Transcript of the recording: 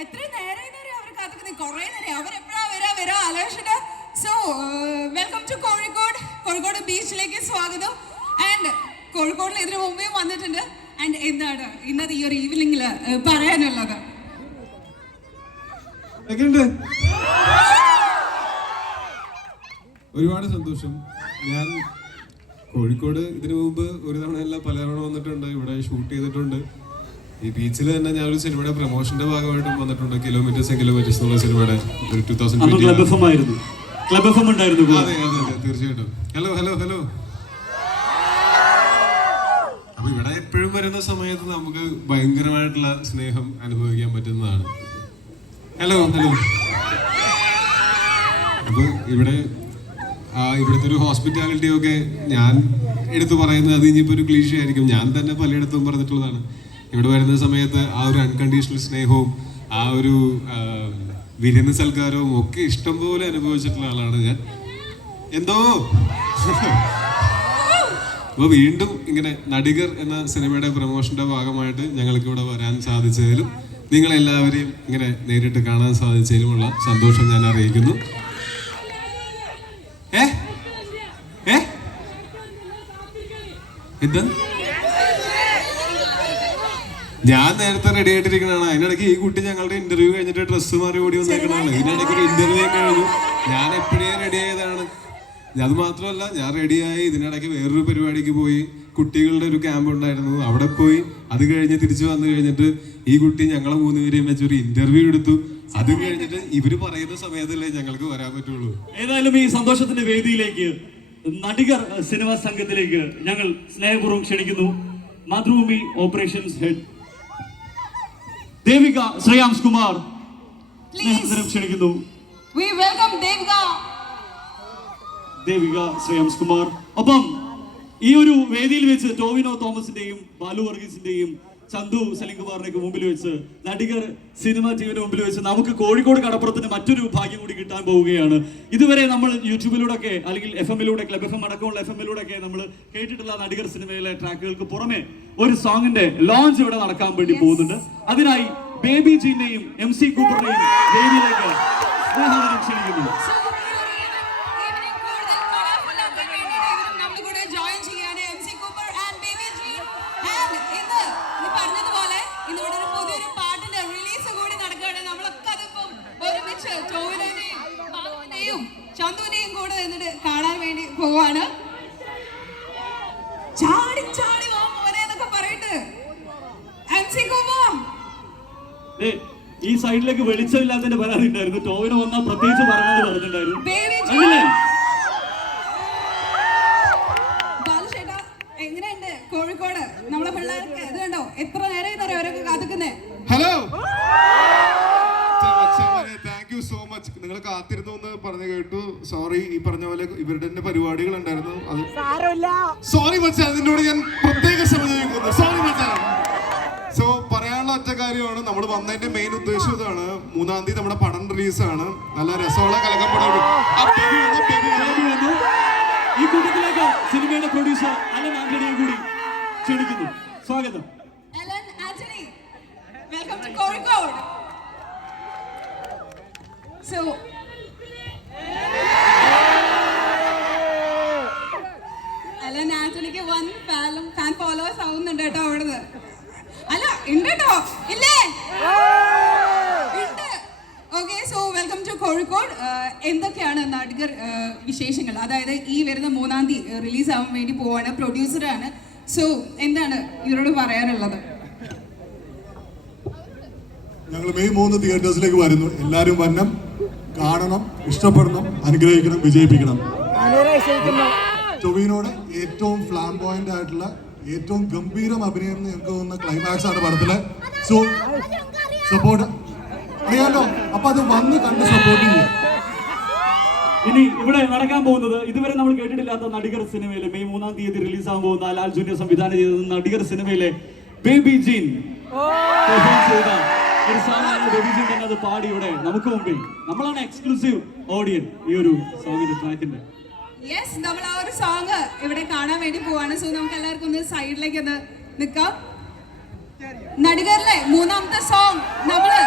എത്ര അവർ വരാ വരാ? സോ വെൽക്കം ടു സ്വാഗതം. ആൻഡ് ഇതിനു വന്നിട്ടുണ്ട്. ആൻഡ് എന്താണ് ഇന്നത്തെ ഈ ഒരു പറയാനുള്ളത്? ഒരുപാട് സന്തോഷം. ഞാൻ കോഴിക്കോട് ഇതിനു മുമ്പ് ഒരു തവണ അല്ല പലതവണ വന്നിട്ടുണ്ട്. ഇവിടെ ഷൂട്ട് ചെയ്തിട്ടുണ്ട്. ഈ ബീച്ചിൽ തന്നെ ഞാനൊരു സിനിമയുടെ പ്രൊമോഷന്റെ ഭാഗമായിട്ട് വന്നിട്ടുണ്ട് കിലോമീറ്റേഴ്സ് കിലോമീറ്റേഴ്സ് എന്നുള്ള സിനിമയുടെ ഒരു two thousand club F M ആയിരുന്നു. ക്ലബ് എഫ് എം ഉണ്ടായിരുന്നു അതെ അതെ അതെ തീർച്ചയായിട്ടും. ഹലോ ഹലോ ഹലോ അപ്പൊ ഇവിടെ എപ്പോഴും വരുന്ന സമയത്ത് നമുക്ക് ഭയങ്കരമായിട്ടുള്ള സ്നേഹം അനുഭവിക്കാൻ പറ്റുന്നതാണ്. ഹലോ ഹലോ അപ്പൊ ഇവിടെ ഇവിടുത്തെ ഒരു ഹോസ്പിറ്റാലിറ്റി ഒക്കെ ഞാൻ എടുത്തു പറയുന്നത് അത് ഇനിയിപ്പോ ഒരു ക്ലീഷ ആയിരിക്കും. ഞാൻ തന്നെ പലയിടത്തും പറഞ്ഞിട്ടുള്ളതാണ്. ഇവിടെ വരുന്ന സമയത്ത് ആ ഒരു അൺകണ്ടീഷണൽ സ്നേഹവും ആ ഒരു വിരുന്ന് സൽക്കാരവും ഒക്കെ ഇഷ്ടം പോലെ അനുഭവിച്ചിട്ടുള്ള ആളാണ് ഞാൻ. എന്തോ? അപ്പൊ വീണ്ടും ഇങ്ങനെ നടികർ എന്ന സിനിമയുടെ പ്രൊമോഷന്റെ ഭാഗമായിട്ട് ഞങ്ങൾക്ക് ഇവിടെ വരാൻ സാധിച്ചതിലും നിങ്ങൾ എല്ലാവരെയും ഇങ്ങനെ നേരിട്ട് കാണാൻ സാധിച്ചതിലുമുള്ള സന്തോഷം ഞാൻ അറിയിക്കുന്നു. ഏ? ഏ? എന്താ? ഞാൻ നേരത്തെ റെഡി ആയിട്ടിരിക്കണാണ് അതിനിടയ്ക്ക് ഈ കുട്ടി ഞങ്ങളുടെ ഇന്റർവ്യൂ കഴിഞ്ഞിട്ട് ഡ്രസ്സ് മാറി ഓടി വന്നേക്കണാണ് ഇതിനിടയ്ക്ക് ഒരു ഇന്റർവ്യൂ കഴിഞ്ഞു. ഞാൻ എപ്പോഴേ റെഡി ആയതാണ്. അത് മാത്രമല്ല ഞാൻ റെഡിയായി ഇതിനിടയ്ക്ക് വേറൊരു പരിപാടിക്ക് പോയി. കുട്ടികളുടെ ഒരു ക്യാമ്പ് ഉണ്ടായിരുന്നു. അവിടെ പോയി. അത് കഴിഞ്ഞ് തിരിച്ചു വന്നു കഴിഞ്ഞിട്ട് ഈ കുട്ടി ഞങ്ങളെ മൂന്നുപേരെയും വെച്ച് ഒരു ഇന്റർവ്യൂ എടുത്തു. അത് കഴിഞ്ഞിട്ട് ഇവർ പറയുന്ന സമയത്തല്ലേ ഞങ്ങൾക്ക് വരാൻ പറ്റുള്ളൂ. ഏതായാലും ഈ സന്തോഷത്തിന്റെ വേദിയിലേക്ക് നടികർ സിനിമാ സംഘത്തിലേക്ക് ഞങ്ങൾ സ്നേഹപൂർവം ക്ഷണിക്കുന്നു. Mathrubhumi operations head Devika Shreyams Kumar. ക്ഷണിക്കുന്നു. ദേവിക. ദേവിക ശ്രേയാംസ് കുമാർ. ഒപ്പം ഈ ഒരു വേദിയിൽ വെച്ച് ടോവിനോ തോമസിന്റെയും ബാലു വർഗീസിന്റെയും ചന്തു സലിംകുമാറിനൊക്കെ മുമ്പിൽ വെച്ച് നടികർ സിനിമ ടീമിന് മുമ്പിൽ വെച്ച് നമുക്ക് കോഴിക്കോട് കടപ്പുറത്തിന് മറ്റൊരു ഭാഗ്യം കൂടി കിട്ടാൻ പോവുകയാണ്. ഇതുവരെ നമ്മൾ യൂട്യൂബിലൂടെ ഒക്കെ അല്ലെങ്കിൽ എഫ് എമ്മിലൂടെ ക്ലബ് എഫ് എം അടക്കമുള്ള എഫ് എമ്മിലൂടെ ഒക്കെ നമ്മൾ കേട്ടിട്ടുള്ള നടികർ സിനിമയിലെ ട്രാക്കുകൾക്ക് പുറമെ ഒരു സോങ്ങിന്റെ ലോഞ്ച് ഇവിടെ നടക്കാൻ വേണ്ടി പോകുന്നുണ്ട്. അതിനായി ബേബി ജീനെയും എം സി കൂപ്പറിനെയും വേദിയിലേക്ക് സ്നേഹം ക്ഷണിക്കുന്നു ബാലുവിനെയും ചന്തുവിനെയും കൂടെ എന്നിട്ട് കാണാൻ വേണ്ടി പോവാണ്. ചാടി ചാടി വാ മോനെ എന്നൊക്കെ പറയട്ട് ഈ സൈഡിലേക്ക് വെളിച്ചമില്ലാത്തതിന്റെ പരാതി ഉണ്ടായിരുന്നു. ടോവിന് വന്നാൽ പ്രത്യേകിച്ച് പറയണമെന്ന് പറഞ്ഞിട്ടുണ്ടായിരുന്നു. യു സോ മച്ച് നിങ്ങൾ കാത്തിരുന്നു എന്ന് പറഞ്ഞു കേട്ടു. സോറി ഈ പറഞ്ഞ പോലെ ഇവരുടെ തന്നെ പരിപാടികൾ ഉണ്ടായിരുന്നു. അത് സോറി മച്ച അതിനോട് ഞാൻ പ്രത്യേക ക്ഷമ ചോദിക്കുന്നു. സോറി മച്ച സോ പറയാനുള്ള ഒറ്റ കാര്യമാണ് നമ്മൾ വന്നതിന്റെ മെയിൻ ഉദ്ദേശം ഇതാണ്. മൂന്നാം തീയതി നമ്മുടെ പടം റിലീസാണ് നല്ല രസമുള്ള കലകം പടം ആ baby വന്നു, baby വന്നു. ബാബു വന്നു. ഈ കൂട്ടത്തിലേക്ക് സിനിമയുടെ പ്രൊഡ്യൂസർ അലൻ ആന്റണിയെ കൂടി ക്ഷണിക്കുന്നു സ്വാഗതം Alan Antony welcome to Kozhikode so Alan ആന്റണിക്ക് one ഫാലും ഫാൻ ഫോളോവേഴ്സ് ആവുന്നുണ്ട് കേട്ടോ അവിടുന്ന്. അല്ല ഉണ്ട് കേട്ടോ. ഇല്ലേ? ഉണ്ട്. Okay so welcome to Kozhikode. എന്തൊക്കെയാണ് നടികർ വിശേഷങ്ങൾ? അതായത് ഈ വരുന്ന മൂന്നാം തീയതി റിലീസ് ആവാൻ വേണ്ടി പോവാണ് പ്രൊഡ്യൂസറാണ് സോ എന്താണ് ഇവരോട് പറയാനുള്ളത്? ഞങ്ങൾ മെയ് മൂന്ന് തിയേറ്റേഴ്സിലേക്ക് വരുന്നു. എല്ലാവരും വരണം. കാണണം ഇഷ്ടപ്പെടണം അനുഗ്രഹിക്കണം വിജയിപ്പിക്കണം. ടൊവിനോട് ഏറ്റവും ഫ്ലാം പോയിന്റ് ആയിട്ടുള്ള ഏറ്റവും ഗംഭീരം അഭിനയം എന്ന് ഞങ്ങൾക്ക് തോന്നുന്ന ക്ലൈമാക്സ് ആണ് പടത്തിൽ. സോ സപ്പോർട്ട് അറിയാലോ? അപ്പൊ അത് വന്ന് കണ്ട് സപ്പോർട്ട് ചെയ്യും. ഇനി ഇവിടെ നടക്കാൻ പോകുന്നത് ഇതുവരെ നമ്മൾ കേട്ടിട്ടില്ലാത്ത നടികർ സിനിമയിലെ മെയ് മൂന്നാം തീയതി റിലീസാകാൻ പോകുന്ന ലാൽ ജൂനിയർ സംവിധാനം ചെയ്ത നടികർ സിനിമയിലെ ബേബി ജീൻ ചെയ്ത ഒരു സോങ്ങാണ് ബേബി ജീൻ തന്നെ അത് പാടി ഇവിടെ. നമുക്ക് മുമ്പിൽ. നമ്മളാണ് എക്സ്ക്ലൂസീവ് ഓഡിയൻസ് ഈ ഒരു സോങ്ങിന്റെ ട്രാക്കിന്റെ യെസ് നമ്മൾ ആ ഒരു സോങ് ഇവിടെ കാണാൻ വേണ്ടി പോവാണ്. സോ നമുക്ക് എല്ലാവർക്കും ഒന്ന് സൈഡിലേക്ക് ഒന്ന് നിൽക്കാം. നടികരിലെ മൂന്നാമത്തെ സോങ്